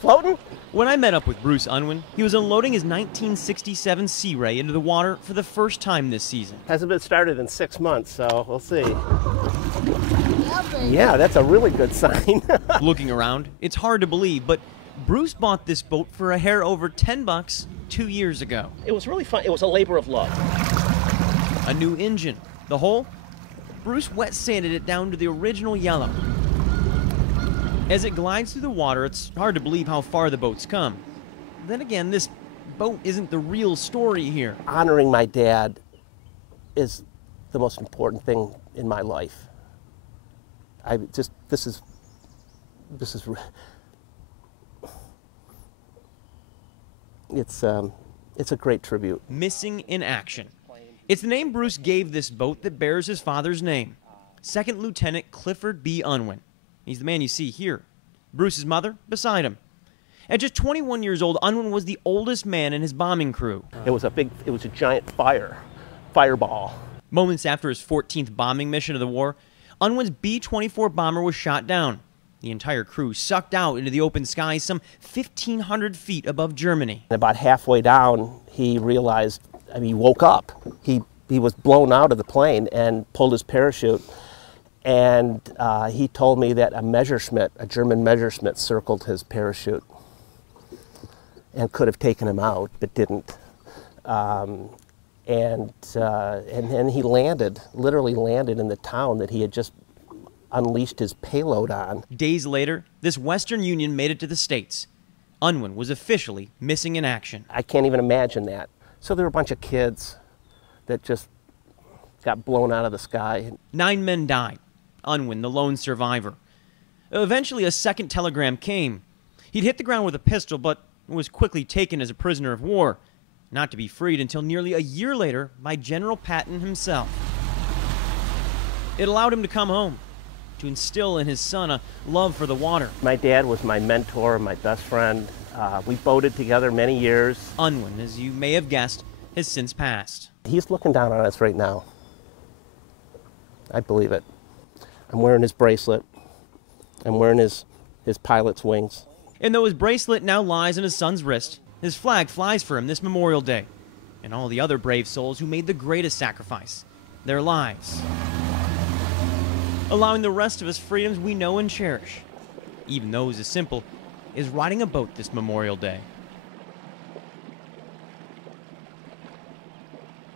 Floating? When I met up with Bruce Unwin, he was unloading his 1967 Sea Ray into the water for the first time this season. Hasn't been started in 6 months, so we'll see. Yeah, that's a really good sign. Looking around, it's hard to believe, but Bruce bought this boat for a hair over $10 2 years ago. It was really fun. It was a labor of love. A new engine. The hull? Bruce wet sanded it down to the original yellow. As it glides through the water, it's hard to believe how far the boat's come. Then again, this boat isn't the real story here. Honoring my dad is the most important thing in my life. This is it's a great tribute. Missing in action. It's the name Bruce gave this boat that bears his father's name, Second Lieutenant Clifford B. Unwin. He's the man you see here. Bruce's mother beside him. At just 21 years old, Unwin was the oldest man in his bombing crew. It was a giant fireball. Moments after his 14th bombing mission of the war, Unwin's B-24 bomber was shot down. The entire crew sucked out into the open sky some 1,500 feet above Germany. And about halfway down, he realized, he woke up. He was blown out of the plane and pulled his parachute. And he told me that a German Messerschmitt, circled his parachute and could have taken him out, but didn't. And then he literally landed in the town that he had just unleashed his payload on. Days later, this Western Union made it to the States. Unwin was officially missing in action. I can't even imagine that. So there were a bunch of kids that just got blown out of the sky. 9 men died. Unwin, the lone survivor. Eventually, a second telegram came. He'd hit the ground with a pistol, but was quickly taken as a prisoner of war, not to be freed until nearly a year later by General Patton himself. It allowed him to come home, to instill in his son a love for the water. My dad was my mentor, my best friend. We boated together many years. Unwin, as you may have guessed, has since passed. He's looking down on us right now. I believe it. I'm wearing his bracelet. I'm wearing his pilot's wings. And though his bracelet now lies on his son's wrist, his flag flies for him this Memorial Day, and all the other brave souls who made the greatest sacrifice, their lives, allowing the rest of us freedoms we know and cherish, even those as simple as riding a boat this Memorial Day.